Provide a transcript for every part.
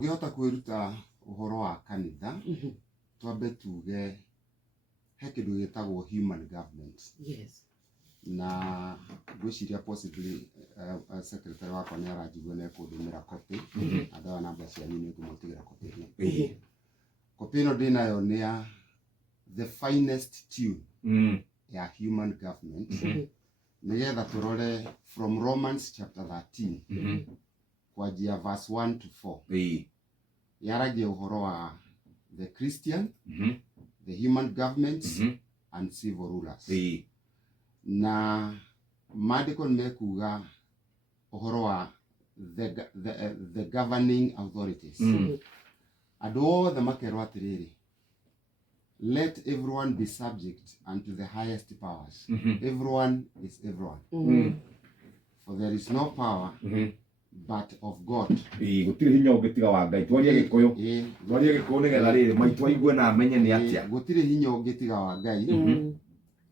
Ngihota kwiruta uhoro wa kanitha twambe tuge he kindu gitagwo human government. Yes. Na gwiciria possibly secretary wakwa ni aranjigua ne kundumira copy adawa namba cia nyine ngumutigira copy ino. Copy ino ndinayo ni ya the finest tune ya human government. Nigetha turore from Romans chapter 13 kwajia verse 1 to 4. Yaragia uhoro wa the Christian, the human governments and civil rulers. Na maandiko nimekuga uhoro wa the governing authorities. Andu othe makerwo atiriri, let everyone be subject unto the highest powers. Everyone is everyone. For there is no power but of God. Gutire hinya ungitiga wa Ngai. Twaria Gikuyu. Twaria Gikuyu nigetha riri maitu aigue na amenye ni atia. Gutire hinya ungitiga wa Ngai.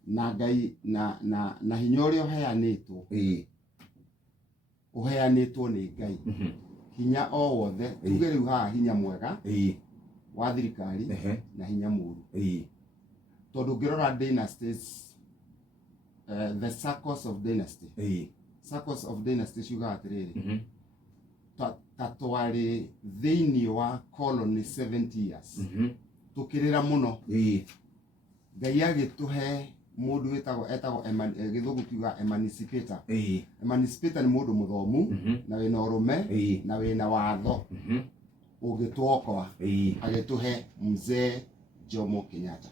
Na Ngai na hinya uria uheanitwo. Uheanitwo ni Ngai. Hinya o wothe tuge riu ha hinya mwega wa thirikari na hinya muru. Tondu ngirora dynasties, the circles of dynasty. Circles of dynasty ciuga atiriri, tatwari thiini wa colony 70 years tukirira muno. Ngai agituhe mundu etagwo githungu kiuga emancipator. Emancipator ni mundu muthomu na wina urume na wina watho ugituokwa agituhe mzee Jomo Kenyatta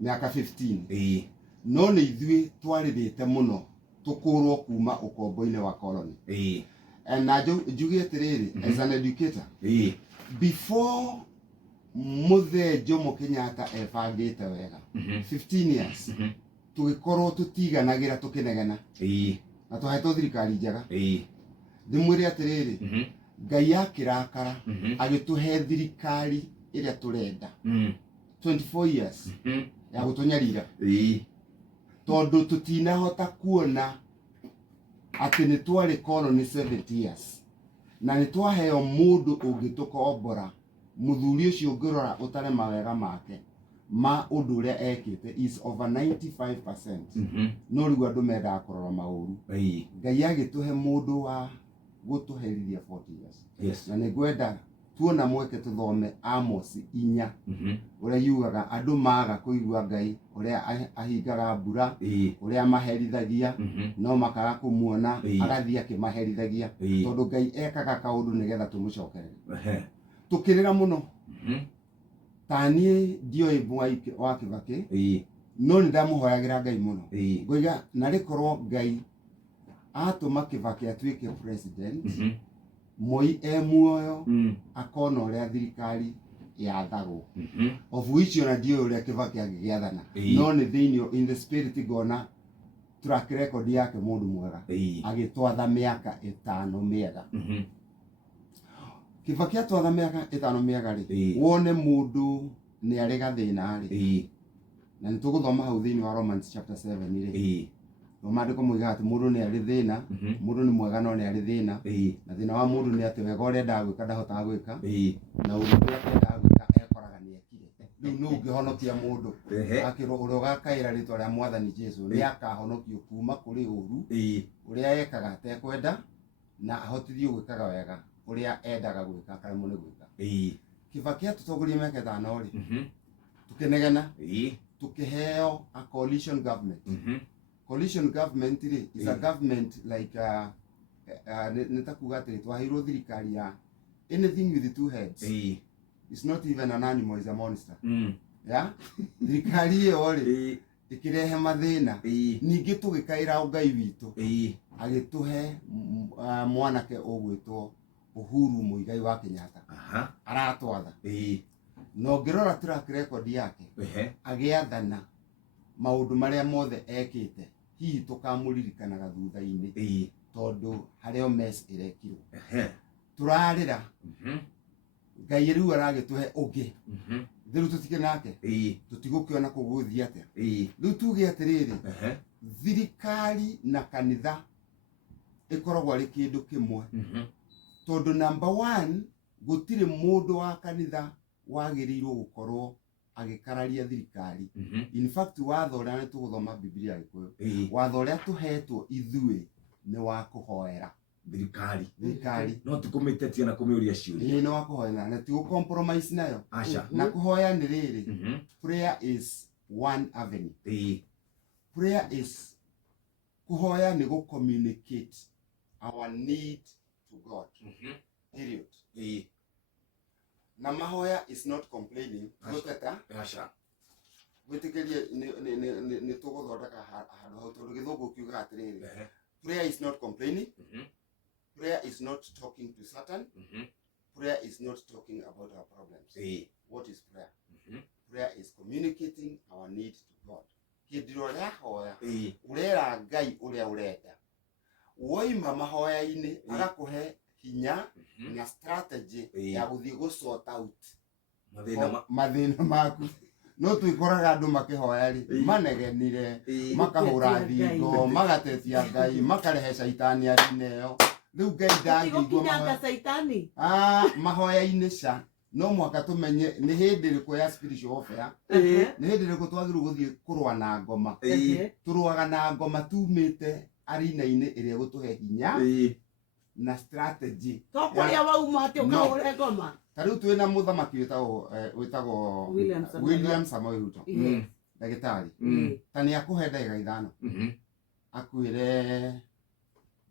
miaka 15. No ni ithui twaririte muno tukurwo kuma ukombo-ini wa colony. And na njugi atiriri, as an educator, before muthe Jomo Kenyatta ebangite wega 15 years tugikorwo tutiganagira tukinegena na tuhetwo thirikari njega. Ndimwire atiriri, Ngai akirakara agituhe thirikari iria turenda 24 years ya gutunyarira. Tondu tutinahota kuona ati ni twari colony 70 years na ni twaheo mundu ungitukombora. Muthuri ucio ngirora utare mawega make ma undu uria ekite is over 95%. No riu andu menda kurora mauru. Ngai agituhe mundu wa gutuherithia 40 years. Na nigwenda tuona mweke tuthome Amos 4 uria yugaga andu maga kuigua Ngai uria ahingaga mbura uria maherithagia no makaga kumuona agathia akimaherithagia tondu Ngai ekaga kaundu nigetha tumucokerere. Tukirira muno tani dio ibwai wa Kibaki no ndamuhoyagira Ngai muno ngoiga narikorwo Ngai atuma Kibaki atuike president Moi muoyo akona uria thirikari yathagwo of which ona dio uria Kibaki agiathana no ni thiini in the spirit gona track record yake mundu mwega agitwatha miaka 5 miega. Kibaki atwatha miaka 5 miega ri wone mundu ni ari gathina ri na nituguthoma hau thiini wa Romans chapter 7 ri no maandiko moiga ati mundu ni ari thina mundu ni mwega no ni ari thina na thina wa mundu ni ati wega uria ndagwika ndahota gwika na uria ndenda gwika ekoraga ni ekire. Riu no ngihonokia mundu akiro uria gakaira ritwa ria mwathani Jesu ni akahonokio kuma kuri uru uria ekaga atekwenda na ahotithio gwikaga wega uria endaga gwika kana mune gwika. Kibaki atutongoria miaka 5 ri tukinegena tukiheo a coalition government. Coalition government is a government like nitakuga ati twahirwo thirikari ya anything with 2 heads. It's not even an animal, is a monster. Yeah? Thirikari iyo ri ikirehe mathina ningi tugikaira Ngai witu agituhe mwanake ugwitwo Uhuru Muigai wa Kenyatta aratwatha. No ngirora track record yake agiathana maundu maria mothe ekite hihi tukamuririkanaga thutha-ini tondu hario mess irekirwo turarira Ngai riu aragituhe ungi thiru tutike nake tutigukiona kuguthia atia. Riu tuge atiriri thirikari na kanitha ikoragwo ari kindu kimwe tondu number 1 gutire mundu wa kanitha wagirirwo gukorwo agikararia thirikari. In fact watho uria tuguthoma Biblia gikuyu watho uria tuhetwo ithui ni wa kuhoera thirikari no tukumitetia na kumiuria ciuria ni wa kuhoera na tu compromise nayo na kuhoya ni riri. Prayer is one avenue. Prayer is kuhoya ni go communicate our need to God. Period. Na mahoya is not complaining. Guteta gwitikirie ni tuguthondeka handu hau tondu githungu kiuga atiriri. Prayer is not complaining. Prayer is not talking to Satan. Prayer is not talking about our problems. What is prayer? Prayer is communicating our need to God. Kidiro ria hoya urera Ngai uria urenda woima mahoya-ini agakuhe hinya na strategy ya guthii go sort out mathina maku. No tuikoraga andu makihoya ri manegenire makahura thingo magatetia Ngai makarehe shaitani arineyo riu Ngai ndangigwo mahoya-ini sha. No mwaka tumenye ni hindi riku ya spiritual warfare ni hindi riku twagirwo guthii kurwa na ngoma turuaga na ngoma tumite arina-ini iria gutuhe hinya na strategy tokuria wauma ati ukahore ngoma. Tariu twina muthamaki witagwo William Samoei Ruto ndagitari tani akuhe ndagika 5 akwire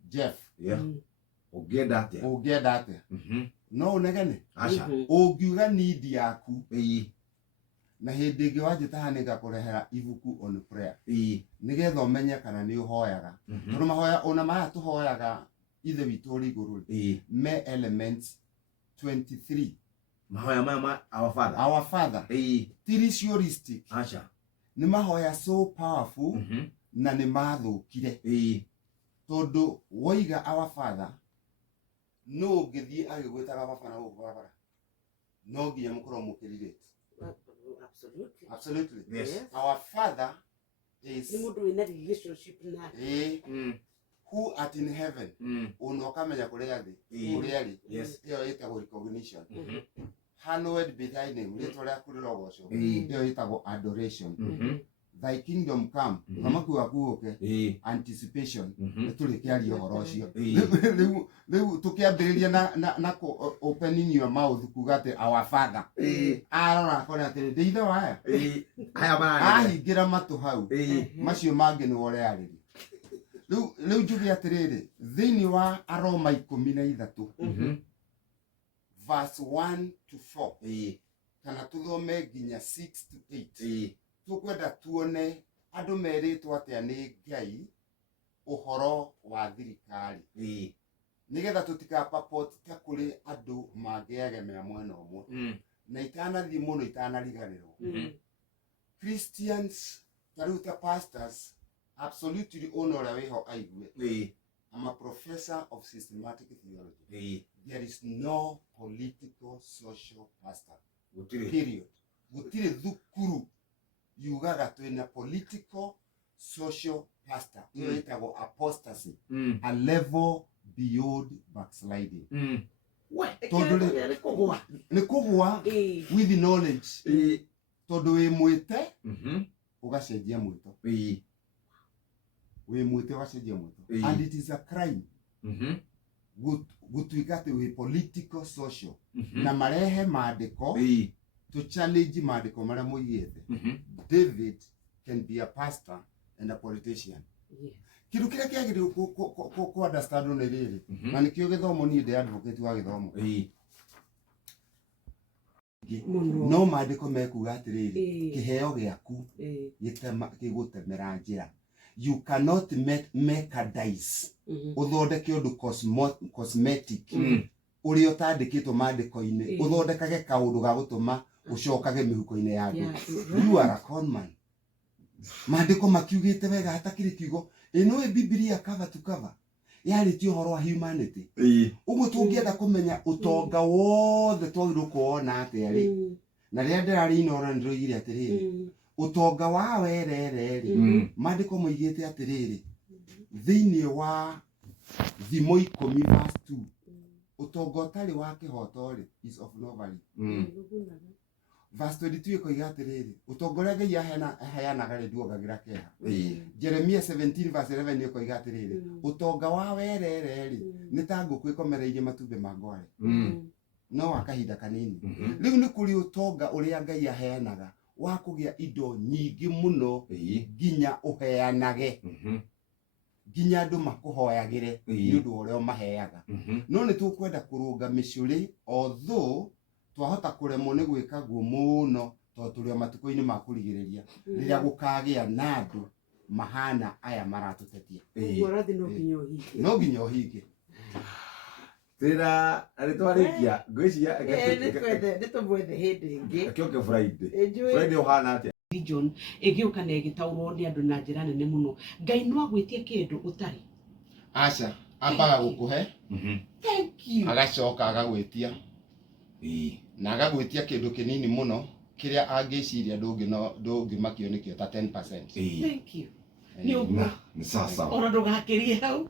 Jeff ugienda atia no unegene acha ungiuga need yaku na hindi ingi wanjita hanika kurehera ibuku on prayer nigetha umenye kana ni uhoyaga tondu mahoya ona maya tuhoyaga ithe witu uri iguru me elements 23 mahoya maya our father ritualistic acha ni mahoya so powerful na ni mathukire tondu woiga our father no ngithii agigwitaga baba na gukora no nginya mukorwo mukirire. Absolutely. Yes. Our father is in a relationship na who art in heaven uno kamenya kuria thi uriari iyo itagwo recognition. Hallowed be thy name ritwa ria kurira goco iyo itagwo adoration. Thy kingdom come thamaku waku uke anticipation tuli kiaria horo ucio riu tukiambiriria na opening your mouth kuga ati our father arora kona ati ndithe waya aya bara ahingira matu hau macio mangi ni wore ariri riu njugi atiriri thiini wa Aroma 13 verse 1 to 4 kana tuthome nginya 6 to 8 tukwenda tuone andu meritwo atia ni Ngai uhoro wa thirikari nigetha tutika purport ta kuri andu mangiagemea mwena umwe na itanathi muno itanariganirwo. Christians taruta pastors absolutely honor wiho aigue. I'm a professor of systematic theology. There is no political social pastor. Period. Gutire thukuru yugaga twina political social pastor twetagwo apostasy a level beyond backsliding. Tondu ni kugwa with knowledge tondu wi mwite ugacenjia mwito wi mwite ugacenjia mwito and it is a crime gutuika ati wi political social na marehe maandiko to challenge maandiko maria muigite. David can be a pastor and a politician. Kiru kiria kiagiri ku understand no riri na nikio githomo ni ndi advocate wa githomo no maandiko mekuga atiriri kiheo giaku gigutemera njira. You cannot make a dice uthondeke undu cosmetic uri utandikitwo maandiko-ini uthondekage kaundu ga gutuma ucokage mihuko-ini yaku. You are a con man. Maandiko makiugite wega hatakiri kiugo ino Biblia cover to cover yari ti uhoro wa humanity uguo tungienda kumenya utonga wothe twagirwo kuona atiri na ria ndirari inora ndiroigire atiriri utonga wa werereri maandiko moigite atiriri thiini wa Thimo 10 verse 2 utonga utari wa kihoto ri is of no value. Verse 22 ikoiga atiriri utonga uria Ngai aheanaga ri nduongagira keha. Jeremia 17 verse 11 ikoiga atiriri utonga wa werere ri ni ta nguku ikomereirie matumbi ma ngware no wakahinda kanini. Riu ni kuri utonga uria Ngai aheanaga wa kugia indo nyingi muno ginya uheanage ginya andu makuhoyagire ni undu uria maheaga. No ni tukwenda kurunga micuri although twahota kuremwo ni gwika guo muno to turi matuko-ini ma kurigiriria riria gukagia na andu mahana aya maratutetia. No ginya uhinge tira aritwarikia ngwiciria nitumwethe hindi ingi akioke Friday uhana atia region igiuka na igitaurwo ni andu na njira nene muno. Ngai no agwitie kindu utari aca ambaga gukuhe thank you agacoka agagwitia na agagwitia kindu kinini muno kiria angiciria ndungi makio nikio ta 10%. thank you ni uguo ni sasa ora ndugakirie hau.